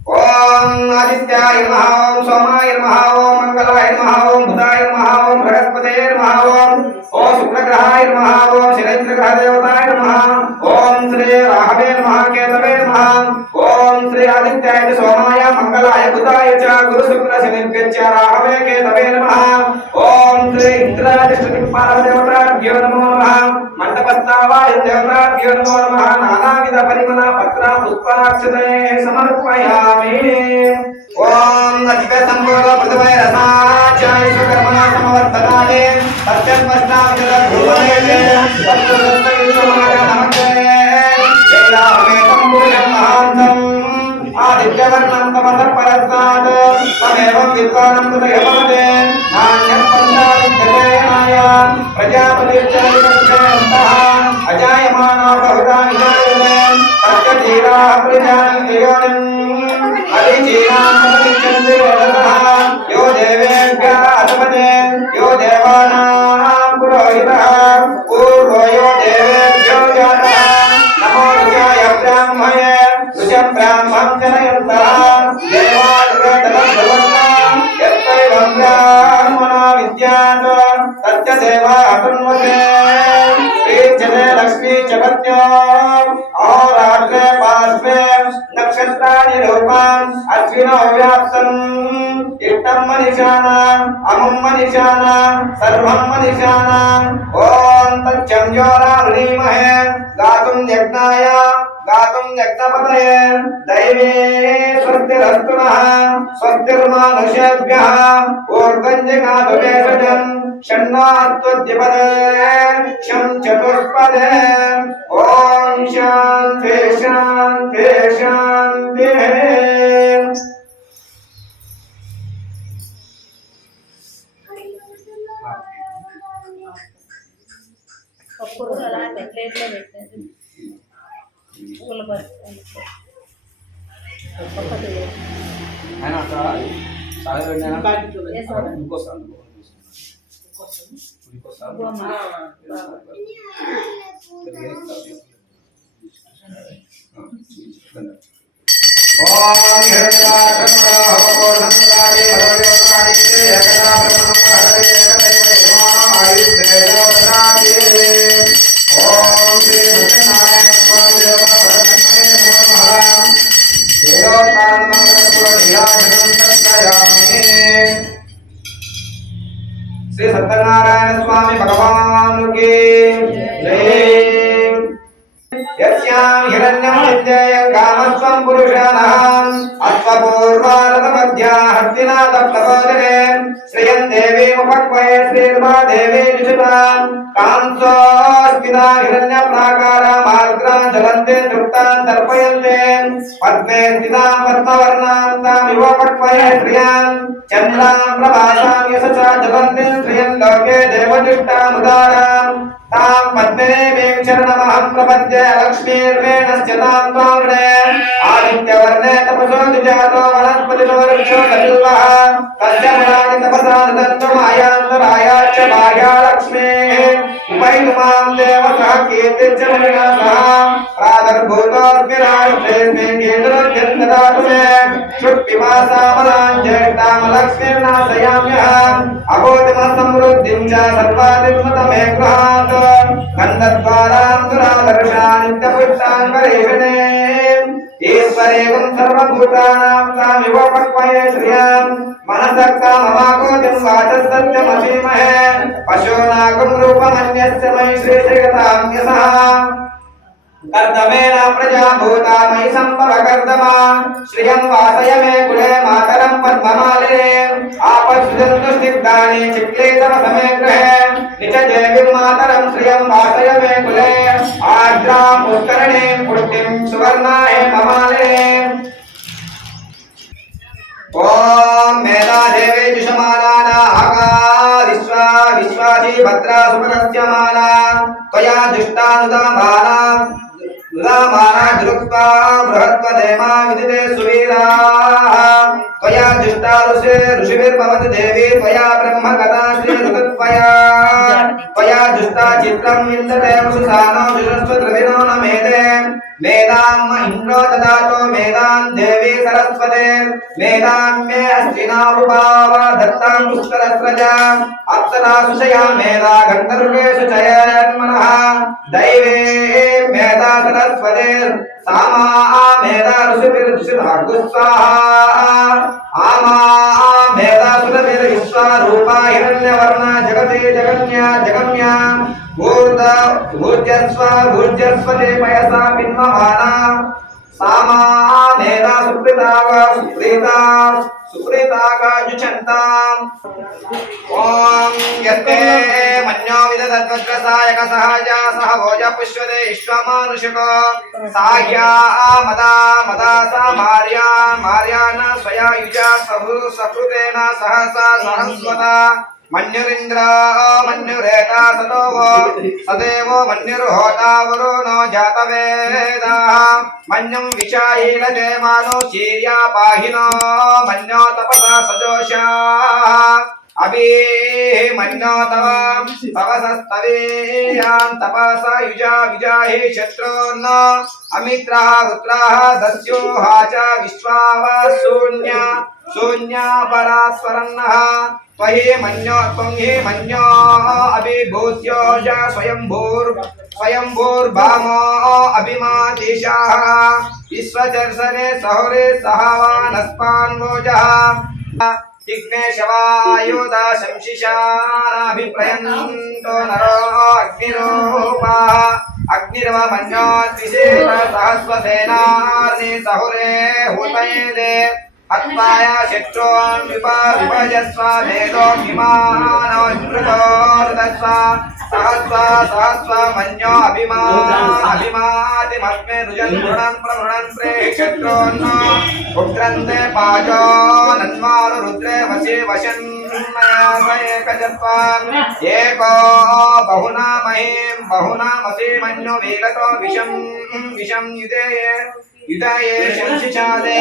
ओम आदित्याय नमः ओम सोमाय नमः ओम मंगलाय नमः ओम बुधाय नमः ओम बृहस्पतये नमः ओम शुक्रग्रहाय नमः ओम शनैश्चरग्रह देवताय नमः ओम श्री राहवे नमः केतवे नमः ओम श्री आदित्याय सोमाय मंगलाय बुधाय च गुरु शुक्र शनिभ्यश्च राहवे केतवे नमः ओम श्री इंद्रादिष्टदिक्पाल देवताभ्यो नमो नमः मंडपस्थावाय देवताभ्यो नमो नमः नानाविध परिमल पत्र पुष्पाक्षते समर्पयामि ओम अधिक संभोग प्रथमय रसाचाय स्वकर्मणा समवर्तनाले सत्यस्पष्टाविद भुवने तत्त्वदत्तयुष्माय नमते वेदाहमे तम्बुजं महान्तम् आदित्यवर्णं तमसः परस्तात् तमेवं विद्वानं कृतयपमते नान्यः पञ्चाविद्यते नाय प्रजापतिर्जयन्तः अजायमानो बहुधा विजायते तस्य धीराः प्रजान्ति योनिम् यो देवेभ्यः अधिपते यो देवानां पुरोहितः पूर्वो यो देवेभ्यो जातः नमो ऋचाय ब्राह्मणे ऋचं ब्राह्मं जनयन्तः देवानुग्रहधनं भवन्तः यत्त्वैवं ब्राह्मणो विद्यात् तस्य सेवा अतन्वते प्रीच्यते लक्ष्मी च पत्न्यो अहोरात्रे पार्श्वे नक्षत्राणि रूपान् अश्विनो व्याप्तम् इष्टं मनीषाण अमुं मनीषाण सर्वं मनीषाण ॐ तच्चन्द्योरावृणीमहे गातुं यज्ञाय गातुं यज्ञपतये दैवे स्वस्तिरस्तु नः स्वस्तिर्मानुषेभ्यः ऊर्ध्वं जगातु भेषजम् षण्णात्वद्यपदे शं चतुष्पदे ॐ शान्ति शान्ति शान्तिः श्री सत्यनारायण स्वामी भगवान की जय। पूर्वारतमध्याहस्तिनाथप्लवोदरे श्रियं देवीमुपक्वये श्रीर्मा देवी विजुतां कांसोऽस्मिता हिरण्यप्राकारामार्द्रां ज्वलन्ते तृप्तां तर्पयन्ते पद्मे स्थितां पद्मवर्णां तामिव पक्वये श्रियां चन्द्रां प्रभासां यशसा ज्वलन्ते श्रियं लोके देवदुष्टामुदारां तां पद्मेवीं शरणमहं प्रपद्ये लक्ष्मीर्वेणश्च तां त्वामृणे आदित्यवर्णे तपसो द्विजातो वनस्पतिर्वृक्षो कपिल्वः तस्य मुरारि तपसा दत्तमायान्तरायाश्च बाह्या लक्ष्मीः उपैतुमां देवसः कीर्तिश्च मुनिना सह प्रादुर्भूतोऽस्मिराष्ट्रेऽस्मिन् केन्द्रोऽध्यं ददातु मे शुक्तिमासामदां ज्येष्ठां लक्ष्मीर्नाशयाम्यहम् अबोधिमसमृद्धिं च सर्वादिर्मतमे गृहात् गन्धद्वारां दुरादर्शानित्यपुष्टाङ्गरेषणे ईश्वरेकं सर्वभूतानां तामिव पक्वये श्रियां मनसक्ताममाकोतिं वाचः सत्यमसीमहे पशूनाकं रूपमन्यस्य मयि श्रीजगताम्यसः कर्दमेन प्रजा भूता मयि सम्भवकर्दमा श्रियं वासय मे कुले मातरं पद्ममालिने आपत्सुजन्तु स्निग्धानि चिक्लेतवसमे गृहे निचदेवीं मातरं श्रियं वासय मे कुले आर्द्रां पुष्करणीं पुष्टिं सुवर्णाहे ममालिने ओम मेधा देवी जुषमाना आका विश्वाजी भद्रा सुपदस्यमाना त्वया दुष्टानुदामाना दुरुक्ता बृहत्वदेमा विदिते सुवीराः त्वया जुष्टा ऋषिभिर्भवति देवी त्वया ब्रह्मगता श्रीरुतत्वया त्वया जुष्टा चित्रं विन्दते वसुसानो जुषस्वद्रविणो न मेदे मेदां इन्द्रो ददातो मेदां देवी सरस्वते मेदां मे अस्तिनावुभाव दत्तां पुष्करस्रजा अप्सरासुषया मेधा गन्धर्वेषु चयन्मनः दैवे मेधा सरस्वते सामा मेधा ऋषिभिर्जुषिभागुस्वाहा आमा मेधा सुरभिर्विश्वारूपा हिरण्यवर्णा जगते जगन्या जगम्या भूर्जस्वते पयसा पिन्वमाना सामा मेधा सुप्रीता जुचन्ताम् ओम यस्ते मन्यो विदधद्वज्रसायक सहजा सह भोज पुष्यते विश्वमानुषको साह्या मदा सा मार्यान स्वया युजा सकृतेन सहसा सहस्वता मन्युरिन्द्रा मन्युरेता सदेवो मन्युर्होता वरुणो जातवेदाः मन्युं विचाहीलते मानो शीर्या पाहिनो मन्यो तपसा सजोषाः अभिः मन्यो तपसस्तवेयां तपसा युजा विजाहि शत्रून् अमित्राः रुद्राः दस्योहा च विश्वाः शून्या परास्वरन्नः त्वहि मन्यो अभिभूत्यो च स्वयंभूर्भामो अभिमातिशाः विश्वचर्षणे सहुरे सहावानस्पान्वोजः जिग्नेशवायुधा शंशिशानाभिप्रयन्तो नरो अग्निरूपाः अग्निर्व मन्यो त्रिशेष सहस्वसेनार्नि सहुरे हुतयेदे हत्वाया शत्रून् विभजस्व भेदो विमानो स्मृतोर्दस्व सहस्व मन्यो अभिमातिमस्मे रुजन् मृणन् प्रमृणन् प्रेक्षत्रोन् उग्रन्ते पाजो नन्वारु रुद्रे वशे वशन्मयासैकजत्वान् एको बहुना बहुनामसि मन्यो वीगतो विषं युधये शंसिषादे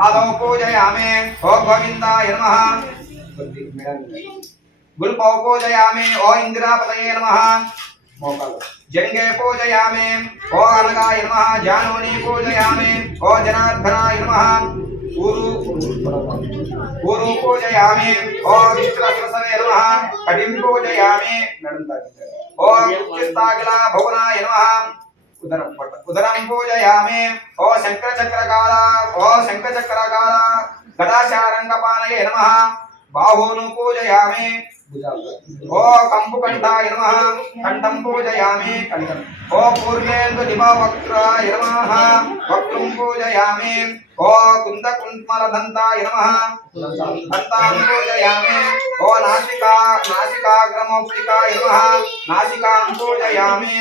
आदौ पूजयामि ओ गोविन्दाय नमः गुल्पौ पूजयामि ओ इंद्रापतये नमः जंगे पूजयामि ओ अनगाय नमः जानूनी पूजयामि ओ जनार्दनाय नमः ऊरु पूजयामि ओ विष्णुसवे नमः कटिं पूजयामि ओ चित्तागला भुवनाय नमः उदरं पूजयामि ओ शंखचक्रकाला गदाशारंगपाणये नमः बाहून् पूजयामि ओ कंपुकंठाय नमः कंठं पूजयामि कंठं ओ पूर्णेन्दु दिवावक्त्राय नमः वक्त्रं पूजयामि ओ कुन्दकुण्डमलदन्ताय नमः दन्तां पूजयामि ओ नासिकाग्रमौक्तिकाय नमः नासिकां पूजयामि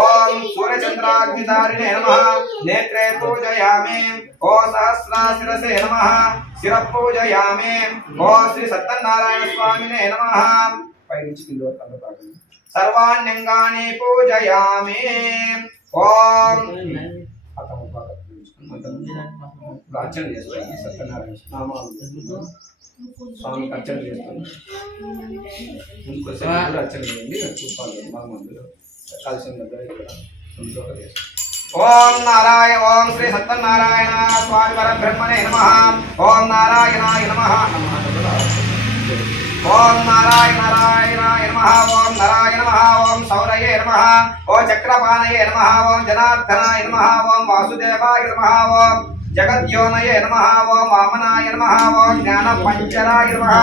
ओम सूर्यचन्द्राग्निधारिणे नमः नेत्रे पूजयामि ओ सहस्राशिरसे नमः शिरः पूजयामि ओ श्री सत्यनारायण स्वामिने नमः सर्वाण्यंगानि पूजयामि ओम अर्चन చేస్తాను సత్యనారాయణ నామాలు స్వామికి అర్చన చేస్తాను ఇంకోసారి అర్చన చేయండి పుష్పాలు మందులు కాల్సిన దగ్గర ఇక్కడ ओम नारायण ओम श्री सत्यनारायण स्वामी परब्रह्मणे नमः ओम नारायणाय नमः ओम नारायण नारायणाय नमः ओम नारायण नमः ओम सौरये नमः ओम चक्रपाणये नमः ओम जनार्दनाय नमः ओम वासुदेवाय नमः ओम जगद्योनये नमः ओम वामनाय नमः ओम ज्ञानपंचराय नमः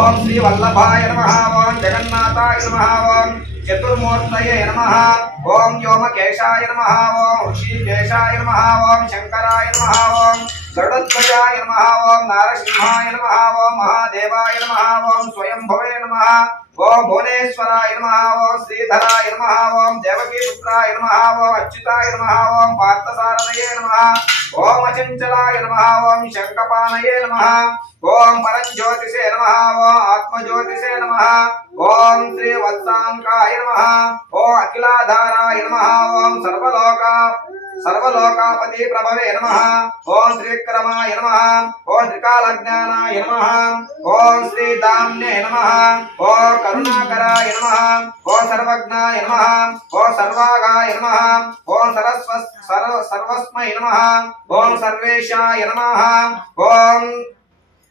ओम श्री वल्लभाय नमः ओम जगन्नाथाय नमः ओम चतुर्मूर्तये नमः ओम व्योमकेशाय नमः ओम ऋषिकेशाय नमः ओम शंकराय नमः ओम गरुडध्वजाय नमः ओम नारसिंहाय नमः ओम महादेवाय नमः ओम स्वयंभवे नमः ओम भुवनेश्वराय नमः ओम श्रीधराय नमः ओम देवकीपुत्राय नमः ओम अच्युताय नमः ओम पार्थसारथये नमः ओम अचंचलाय नमः ओम शंखपाणये नमः ओम परंज्योतिषे नमः ओम आत्मज्योतिषे नमः ओम श्री वत्सांकाय नमः ओम अखिलाधाराय नमः ओम सर्वलोकापति प्रभवे नमः ओम त्रिविक्रमाय नमः ओम त्रिकालज्ञानाय नमः ओम श्री दाम्ने नमः ओम करुणाकराय नमः ओम सर्वज्ञाय नमः ओम सर्वागाय नमः ओम सर्वस्मै नमः ओम सर्वेशाय नमः ओम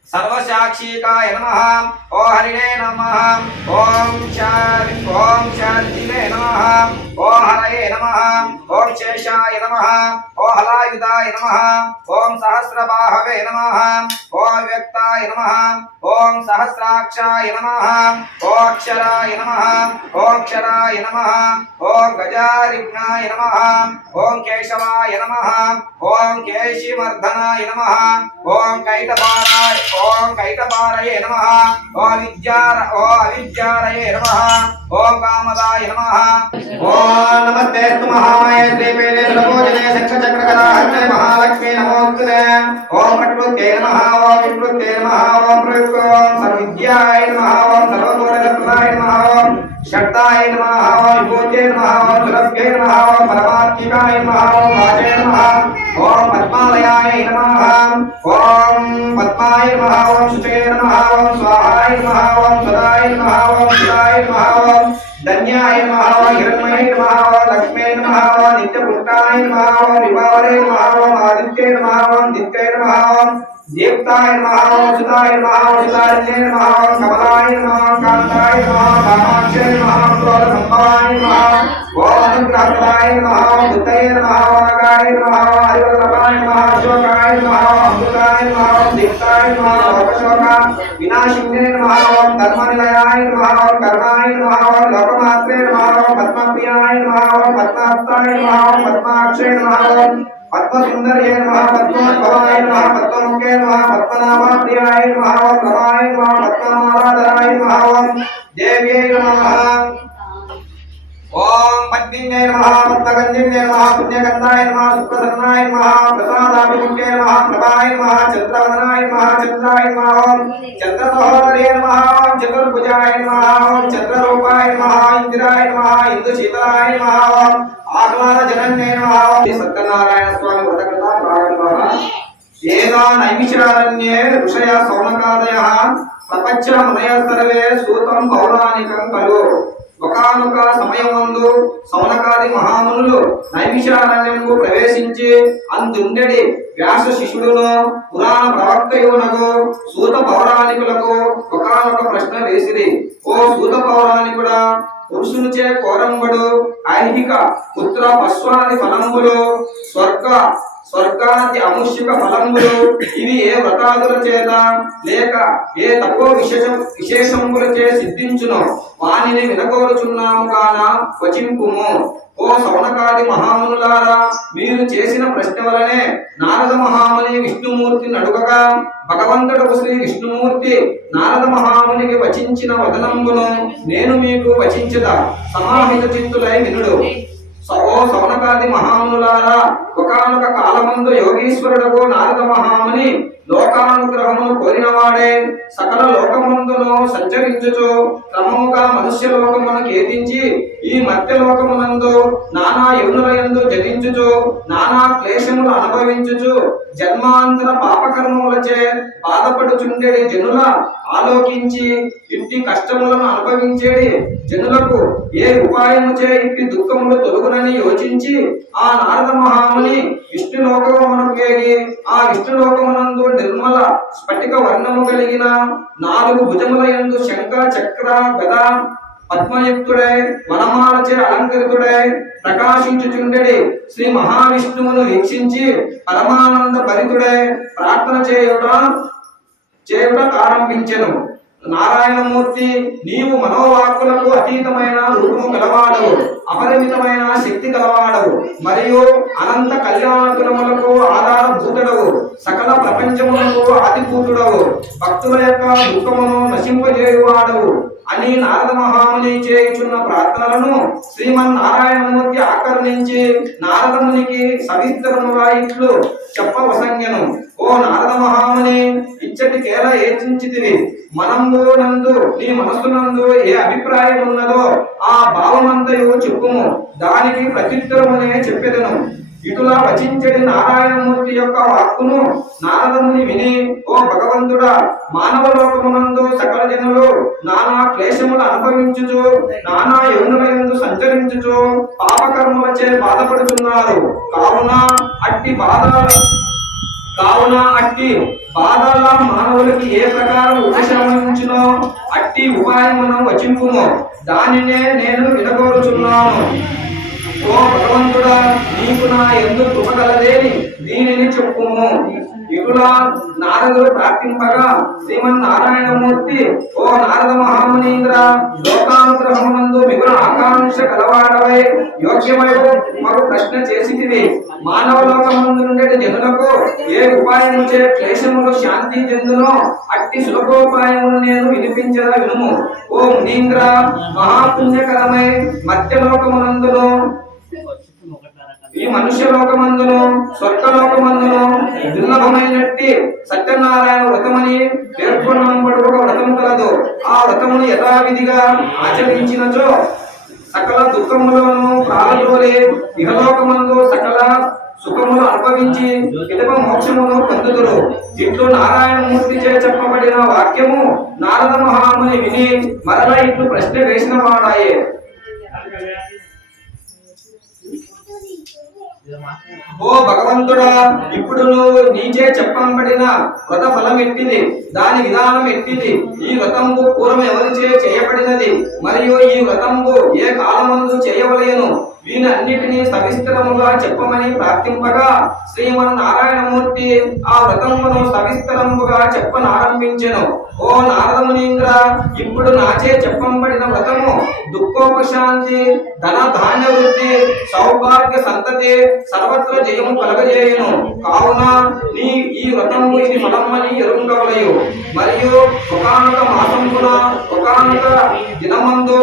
सर्वसाक्षिकाय नमः ओम हरिणे नमः ओम शान्तिने नमः ओम हरये नमः ओम शेषाय नमः ओम हलायुधाय नमः ओम सहस्रबाहवे नमः ओम व्यक्ताय नमः ओम सहस्राक्षाय नमः ओम अक्षराय नमः ओम क्षराय नमः ओम गजारिघ्नाय नमः ओम केशवाय नमः ओम केशिवर्धनाय नमः ओम कैटभाराय ओम कैटभारये नमः ओम अविद्यारये नमः ओम कामदाय नमः ओम नमस्ते महामाये श्रीपीठे सर्वभूजने शंखचक्रगदाहस्ते महालक्ष्मी नमोस्तुते ओम प्रकृते नमः ओम विकृते नमः ओम प्रयुक्तो ओम सर्वविद्याय नमः ओम सर्वगुणरत्नाय नमः ओम शक्ताय नमः ओम विभूते नमः ओम सुरभ्ये नमः ओम परमात्मिकाय नमः ओम वाचे नमः ओम पद्मालयाय नमः ओम पद्माय नमः ओम शुचे नमः ओम स्वाहाय नमः ओम सदाय नमः ओम शिवाय नमः ओम धन्याय नमः ओम हिरण्मये नमः ओम लक्ष्मे नमः ओम नित्यपुष्टाय नमः ओम विभावरे नमः ओम आदित्ये नमः ओम दित्ये नमः ओम देवताय नमः ओम सुताय नमः ओम सुतारण्ये नमः ओम कमलाय नमः ओम कांताय नमः ओम कामाक्षे नमः ओम क्रोधसंभवाय नमः ओम अनुग्रहप्रदाय नमः ओम बुद्धये नमः ओम अगाय नमः ओम हरिवल्लभाय नमः अशोकाय नमः ओम अमृताय नमः ओम देवताय नमः ओम लोकशोका विनाशिन्ये नमः ओम धर्मनिलयाय नमः ओम कर्णाय नमः ओम लोकमात्रे नमः ओम पद्मप्रियाय नमः ओम पद्मास्ताय नमः ओम पद्माक्षे नमः ओम पद्मसुंदर्ये नमः पद्मोद्भवाय नमः पद्ममुखे नमः पद्मनाभप्रियाय नमः ओम रमाय नमः पद्ममालाधराय नमः ओम देव्यै नमः ओम पद्मिन्ये नमः पद्मगन्धिन्ये नमः पुण्यगन्धाय नमः सुप्रसन्नाय नमः प्रसादाभिमुखे नमः प्रभाय नमः चन्द्रवदनाय नमः चन्द्राय नमः ओम चन्द्रसहोदर्ये नमः ओम चतुर्भुजाय नमः ओम चन्द्ररूपाय नमः इंद्राय नमः इंदुशीतलाय नमः ओम आह्लादजनन्ये नमः ओम सत्यनारायण स्वामी व्रतकथा प्रारम्भः एदा नैमिषारण्ये ऋषयः सौनकादयः प्रपञ्चमुनयः सर्वे सूतं पौराणिकं खलु ఒకానొక సమయమందు సౌనకాది మహామునులు నైమిషారణ్యముకు ప్రవేశించి అందుండెడి వ్యాస శిష్యుడును పురాణ ప్రవక్తయునకు సూత పౌరాణికులకు ఒకానొక ప్రశ్న వేసిరి. ఓ సూత పౌరాణికుడా, పురుషునిచే కోరంబడు ఐహిక పుత్ర పశ్వాది ఫలంబులు స్వర్గ స్వర్గాది అముష్యక ఫలములు ఇవి ఏ వ్రతాదుల చేత లేక ఏ తపో విశేషముల చే సిద్ధించును వానిని వినకోరుచున్నాము కాన వచింపుము. ఓ సౌనకాది మహామునులారా, మీరు చేసిన ప్రశ్న వలనే నారద మహాముని విష్ణుమూర్తిని అడుగగా భగవంతుడు శ్రీ విష్ణుమూర్తి నారద మహామునికి వచించిన వదనంబును నేను మీకు వచించదా, సమాహిత చిత్తులై వినుడు. ఓ సౌనకాది మహామునులారా, ఒకానొక కాలమందు యోగీశ్వరుడు నారద మహాముని లోకానుగ్రహమును కోరినవాడే సకల లోకమందును సంచరించుచు క్రమముగా మనుష్య లోకమును కేతించి ఈ మధ్య లోకమునందు నానా యునులయందు జనించుచు నానా క్లేశములు అనుభవించుచు జన్మాంతర పాపకర్మములచే బాధపడుచుండేడి జనుల ఆలోకించి ఇట్టి కష్టములను అనుభవించేడి జనులకు ఏ ఉపాయముచే ఇట్టి దుఃఖములు తొలగునని యోచించి ఆ నారద మహాముని విష్ణులోకమునకు వేగి ఆ విష్ణులోకమునందు నిర్మల స్ఫటిక వర్ణము కలిగిన 4 భుజముల యందు శంఖ చక్ర గద పద్మయుక్తుడై వనమాలచే అలంకృతుడై ప్రకాశించుచుండెడి శ్రీ మహావిష్ణువును వీక్షించి పరమానంద భరితుడై ప్రార్థన చేయుట ప్రారంభించెను. నారాయణమూర్తి, నీవు మనోవాక్కులకు అతీతమైన రూపము గలవాడవు, అపరిమితమైన శక్తి గలవాడవు, మరియు అనంత కళ్యాణకులములకు ఆధారభూతుడవు, సకల ప్రపంచములకు ఆదిభూతుడవు, భక్తుల యొక్క దుఃఖమును నశింపజేయువాడవు అని నారద మహాముని చేయుచున్న ప్రార్థనలను శ్రీమన్నారాయణమూర్తి ఆకర్ణించి నారదమునికి సవిస్తరముగా ఇట్లు చెప్పవసంగెను. ఓ నారద మహాముని, ఇచ్చటి కేల ఏచించితివి. మనంబునందు నీ మనస్సునందు ఏ అభిప్రాయం ఉన్నదో ఆ భావమంతయు చెప్పుము, దానికి ప్రత్యుత్తరమునే చెప్పెదను. ఇటులా వచించడి నారాయణమూర్తి యొక్క వాక్కును నారదముని విని, ఓ భగవంతుడా, మానవ లోకమునందు సకల జనులు నానా క్లేశములు అనుభవించుచు నానా యోనులయందు సంచరించుచు పాపకర్మలచే బాధపడుతున్నారు. కావున అట్టి బాధల మానవులకి ఏ ప్రకారం ఉపశమించునో అట్టి ఉపాయమును వచింపుము, దానినే నేను వినగోరుచున్నాను. ఓ భగవంతుడా, నీకు నా యందు కృప కలదేని దీనిని చెప్పుము. ఇటులా నారదుడు ప్రార్థింపగా శ్రీమన్నారాయణమూర్తి, ఓ నారద మహామునీంద్ర, లోకానుగ్రహమునందు మిగుల ఆకాంక్ష కలవాడవై యోగ్యమైన మరో ప్రశ్న చేసితివి. మానవ లోకమందు నుండి జనులకు ఏ ఉపాయముచే క్లేశములు శాంతి చెందునో అట్టి సులభోపాయమును నేను వినిపించదా వినుము. ఓ మునీంద్ర, మహాపుణ్యకరమై మధ్యలోకమునందును ఈ మనుష్య లోకమందును స్వర్గలోకమందును దుర్లభమైనట్టి సత్యనారాయణ వ్రతమని పేర్కొనబడు ఒక వ్రతము కలదు. ఆ వ్రతమును యథావిధిగా ఆచరించినచో సకల దుఃఖములను ప్రాలజోలే ఇహలోకమందు సకల సుఖములు అనుభవించి పిదప మోక్షమును పొందుదురు. ఇట్లు నారాయణమూర్తి చే చెప్పబడిన వాక్యము నారద మహాముని విని మరల ఇట్లు ప్రశ్న వేసిన వాడాయే. ఓ భగవంతుడా, ఇప్పుడు నువ్వు నీచే చెప్పబడిన వ్రత ఫలం ఎట్టిది, దాని విధానం ఎట్టిది, ఈ వ్రతంబు పూర్వం ఎవరిచే చేయబడినది, మరియు ఈ వ్రతంబు ఏ కాలమందు చేయవలయను, వీనన్నిటినీ సవిస్తరముగా చెప్పమని ప్రార్థింపగా శ్రీమన్నారాయణమూర్తి ఆ వ్రతమును సవిస్తరముగా చెప్పనారంభించెను. ఓ నారదమునీంద్ర, ఇప్పుడు నాచే చెప్పబడిన వ్రతము దుఃఖోపశాంతి, ధన ధాన్య వృద్ధి, సౌభాగ్య సంతతి, సర్వత్ర జయము కలగజేయును. కావున నీ ఈ వ్రతము ఇది ఫలమని ఎరుంగవలయు. మరియు ఒకానొక మాసమున ఒకానొక దినమందు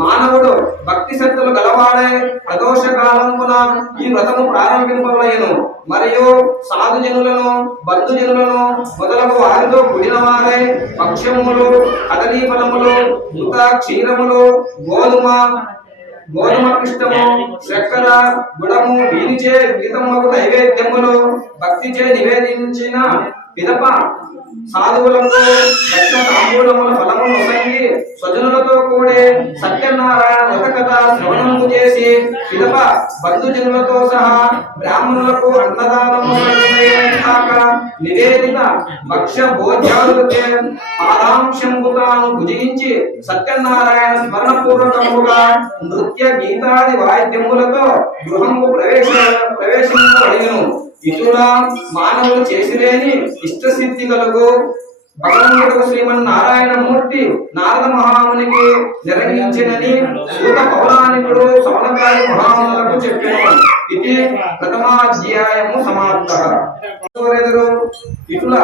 మానవుడు భక్తి శ్రద్ధలు గలవాడే ప్రదోష కాలమున ఈ వ్రతము ప్రారంభింపవలయను. మరియు సాధుజనులను బంధుజనులను మొదలగు వారితో కూడిన వారే భక్ష్యములు, కదలీ ఫలములు, మృత క్షీరములు, గోధుమ పిష్టము, చక్కెర, గుడము, వీనిచే గీతములకు నైవేద్యములు భక్తిచే నివేదించిన పిదప సాధువులకు దక్షిణ తాంబూలముల ఫలము నొసంగి స్వజనులతో కూడి సత్యనారాయణ వ్రత కథ శ్రవణము చేసి పిదప బంధుజనులతో సహా బ్రాహ్మణులకు అన్నదానము కాక నివేదిత భక్ష్య భోజ్యాదులకే పాదాంశంభుతాను భుజించి సత్యనారాయణ స్మరణ పూర్వకముగా నృత్య గీతాది వాయిద్యములతో గృహంకు ప్రవేశించబడిను. ఇటులా మానవులు చేసిలేని ఇష్టసిద్ధి కలుగు భగవంతుడు శ్రీమన్నారాయణమూర్తి నారద మహామునికి నిర్వహించినని సూత పౌరాణికుడు సౌనకాది మహామునులకు చెప్పాను. ఇది ప్రథమాధ్యాయము సమాప్తః. ఇటుల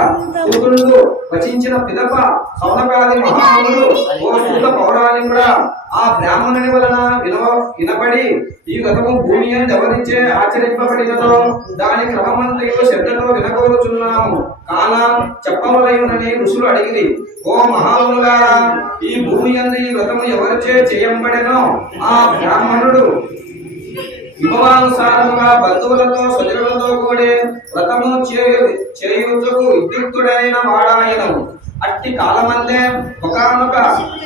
సూతుడు వచించిన పిదప సౌనకాది మహామునులు ఓ సూత పౌరాణికుడా, ఆ బ్రాహ్మణుని వలన వినపడి ఈ వ్రతము భూమి అని ఎవరించే ఆచరింపబడినదో దాని క్రమమంతయు శ్రద్ధతో వినగోరుచున్నాము కాన చెప్పవలయునని ఋషులు అడిగిరి. ఓ మహామునులారా, ఈ భూమి యందు ఈ వ్రతము ఎవరిచే చేయంబడెనో ఆ బ్రాహ్మణుడు విభవానుసారముగా బంధువులతో స్వజనులతో కూడి వ్రతము చేయుటకు విద్యుక్తుడైన వాడాయను. అట్టి కాలమందే ఒకానొక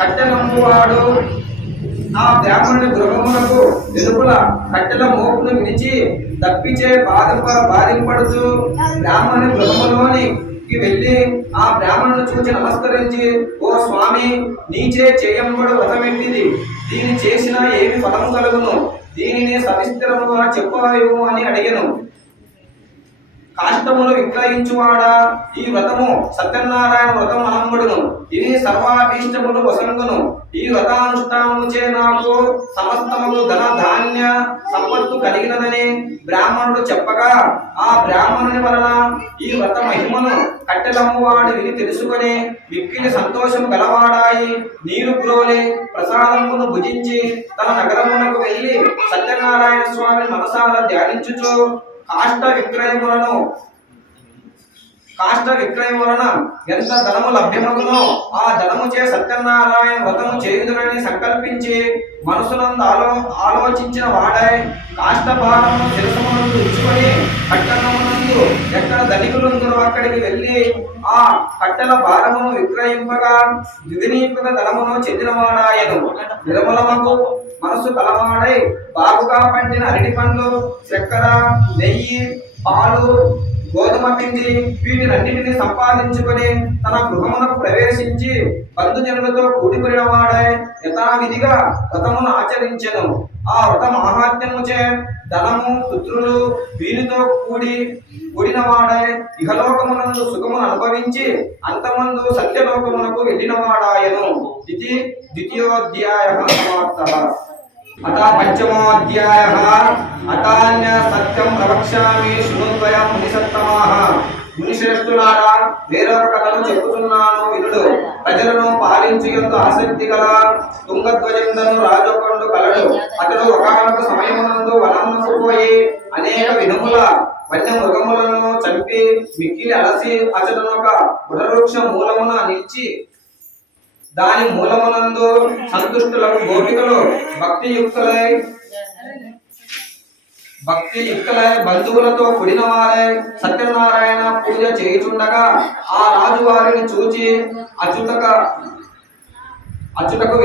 కట్టెనంపువాడు ఆ బ్రాహ్మణుని గృహమునకు వెలుపల కట్టెల మోపును విడిచి తప్పిచే బాధింపడుచు బ్రాహ్మణుని గృహములోనికి వెళ్ళి ఆ బ్రాహ్మణుని చూచి నమస్కరించి, ఓ స్వామి, నీచే చేయంబడు వ్రతమెట్టిది, దీని చేసిన ఏమి ఫలము కలుగును, దీనిని సవిస్తరముగా చెప్పాయు అని అడిగెను. కాష్టములు విక్రయించువాడా, ఈ వ్రతము సత్యనారాయణ వ్రతం అనంబడును, ఇది సర్వాభీష్టములు వసంగును. ఈ వ్రతానుష్ఠానముచే నాకు సమస్తములు ధన ధాన్య సంపత్తు కలిగినదని బ్రాహ్మణుడు చెప్పగా ఆ బ్రాహ్మణుని వలన ఈ వ్రత మహిమను కట్టెలమ్మువాడు విని తెలుసుకొని మిక్కిలి సంతోషం గలవాడాయి నీరు గ్రోలి ప్రసాదమును భుజించి తన నగరమునకు వెళ్ళి సత్యనారాయణ స్వామిని మనసారా ధ్యానించుచు కాష్ట విక్రయం వలన ఎంత ధనము లభ్యమగునో ఆ ధనముచే సత్యనారాయణ వ్రతము చేయుదునని సంకల్పించి మనసునందు ఆలోచించిన వాడై కాష్టభారము శిరసమునందు ఉంచుకొని పట్టణమునందు ఎక్కడ ధనికులుందరో అక్కడికి వెళ్ళి ఆ కట్టెల భారమును విక్రయింపగా ద్విగుణీకృత ధనమును చెందినవాడాయను. నిర్మలమగు మనసు కలవాడై బాగుగా పండిన అరటి పండ్లు, చక్కెర, నెయ్యి, పాలు, గోధుమ పిండి వీటినన్నిటిని సంపాదించుకొని తన గృహమునకు ప్రవేశించి బంధుజనులతో కూడికొనిన వాడై యథావిధిగా వ్రతమును ఆచరించెను. ఆ వ్రత మహాత్మ్యముచే ధనము, పుత్రులు వీరితో కూడిన వాడై ఇహలోకమునందు సుఖమును అనుభవించి అంతమందు సత్యలోకమునకు వెళ్ళిన వాడాయను. ఇది ద్వితీయోధ్యాయః సమాప్తః. అత పంచమోధ్యాయః. అతాన్య సత్యం ప్రవక్ష్యామి శృణుద్వయం మునిసత్తమాః. మునిశ్రేష్ఠులారా, వేరొక కథను చెప్పుచున్నాను వినుడు. ప్రజలను పాలించుయందు ఆసక్తి గల తుంగధ్వజందను రాజొకండు కలడు. అతడు ఒకనొక సమయమునందు వనమునకు పోయి అనేక విధముల వన్య మృగములను చంపి మిక్కిలి అలసి అతడునొక వృక్ష మూలమున నిలిచి దాని మూలమునందు సంతుష్టులకు గోపికలు భక్తియుక్తులై బంధువులతో కూడిన వారై సత్యనారాయణ పూజ చేయుచుండగా ఆ రాజు వారిని చూచి అచ్యుటకు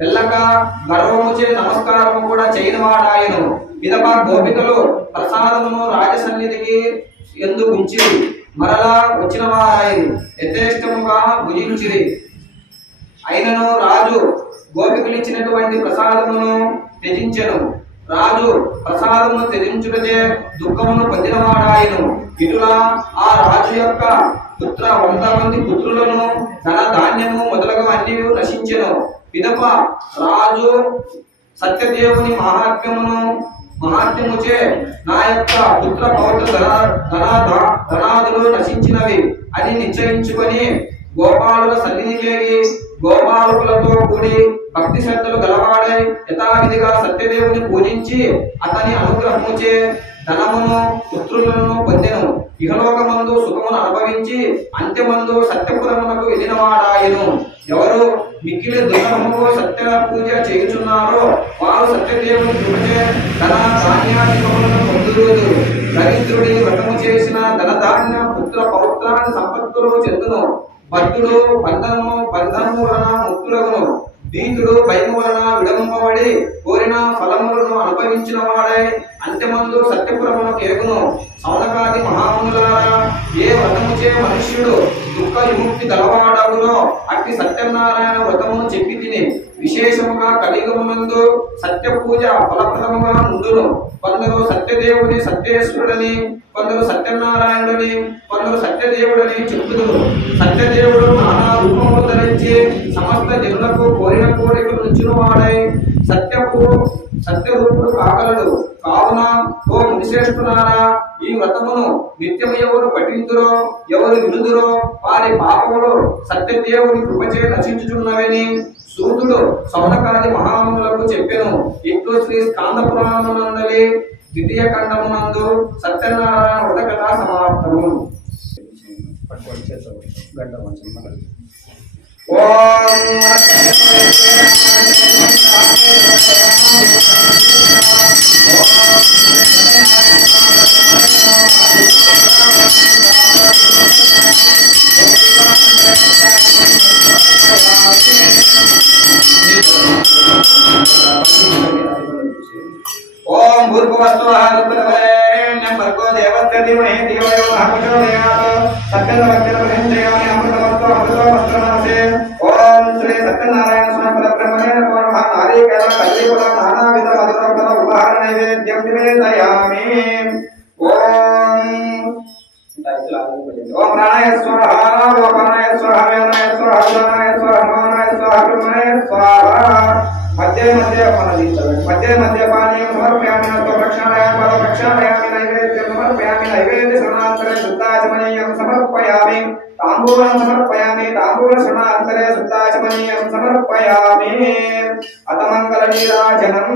వెళ్ళక గర్వముచే నమస్కారము కూడా చేయనివాడాయను. పిదప గోపికలు ప్రసాదమును రాజసన్నిధికి ఎందు ఉంచిరి. మరలా వచ్చిన వారాయి యథేష్టముగా భుజించిరి. అయినను రాజు గోపికలిచ్చినటువంటి ప్రసాదమును త్యజించెను. రాజు ప్రసాదమును త్యజించుటచే దుఃఖమును పొందినవాడాయను. ఇటులా ఆ రాజు యొక్క 100 మంది పుత్రులను ధన ధాన్యము మొదలగువన్నీ నశించెను. పిదప రాజు సత్యదేవుని మహాత్మ్యముచే నా యొక్క పుత్ర పౌత్ర ధనాదులు నశించినవి అని నిశ్చయించుకొని గోపాలుల సన్నిధి చేరి గోపాలకులతో కూడి భక్తి శ్రద్ధలు గలవాడై యథావిధిగా సత్యదేవుని పూజించి అతని అనుగ్రహముచే ధనమును పుత్రులను పొందెను. ఇహలోకమందు సుఖమును అనుభవించి అంత్యమందు సత్యపురమునకు వెళ్ళినవాడాయను. ఎవరు మిక్కిలి దుఃఖముకు సత్య పూజ చేయుచున్నారో వారు సత్యదేవుని కృపచే ధన ధాన్యాధికములను పొందుదురు. దరిద్రుడి వ్రతము చేసిన ధనధాన్య పుత్ర పౌత్రాన్ని సంపత్తులు చెందును. భక్తుడు బంధనము వలన ముక్తులగును. దీతుడు భయము వలన విడవంపబడి కోరిన ఫలములను అనుభవించిన వాడై అంత్యమందు సత్యపురమును కేగును. సౌనకాది మహామునులారా, ఏ వ్రతముచే మనుష్యుడు దుఃఖ విముక్తి గలవాడవునో అట్టి సత్యనారాయణ వ్రతమును చెప్పి తిని విశేషముగా కలియుగమునందు సత్య పూజ ఫలప్రదముగా నుండును. కొందరు సత్యదేవుని సత్యేశ్వరుడని, కొందరు సత్యనారాయణుడని, కొందరు సత్యదేవుడని చెప్పుదురు. సత్యదేవుడు నానా రూపములు ధరించి సమస్త జనులకు కోరిన కోరికలు నుంచిన వాడై సత్యరూపుడు కాగలడు. కావున ఓ మునిశ్రేష్ఠులారా, ఈ వ్రతమును నిత్యము ఎవరు పఠింతురో, ఎవరు వినుదురో వారి పాపములు సత్యదేవుని కృపచే నశించుచున్నవని సూతుడు సౌనకాది మహామునులకు చెప్పెను. ఇట్లు శ్రీ స్కాంద పురాణమునందలి ద్వితీయ ఖండమునందు సత్యనారాయణ వ్రత కథా సమాప్తము. ఓం భూర్భువస్సువః భర్గో దేవస్య ధీమహి ధియో యో నః ప్రచోదయాత్. సత్యవక్త్రమహేంద్రయామి అమృతమస్తు అమృతమస్తనమసే. ఓం శ్రీ సత్యనారాయణ స్వామి పరబ్రహ్మణే నమః. నారీకేల కదలీఫల నానావిధ మధురఫల ఉపహార నైవేద్యం నివేదయామి. ఓం ప్రాణాయ స్వాహ, ఓం ప్రాణాయ స్వాహ, వేదాయ స్వాహ, జ్ఞానాయ స్వాహ, మానాయ స్వాహ, బ్రహ్మణే స్వాహ. మధ్య పానీయం సమర్పయామి. ప్రక్షాళయామి నైవేద్యం సమర్పయామి. నైవేద్య శరణాంతరే శుద్ధాచమనీయం సమర్పయామి. తాంబూలం సమర్పయామి. తాంబూల శరణాంతరే శుద్ధాచమనీయం సమర్పయామి. అత మంగళ నీరాజనం.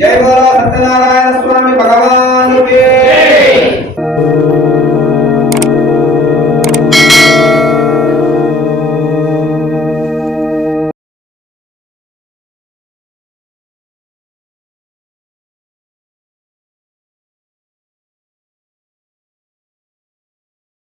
జై బోలో సత్యనారాయణ స్వామి భగవాన్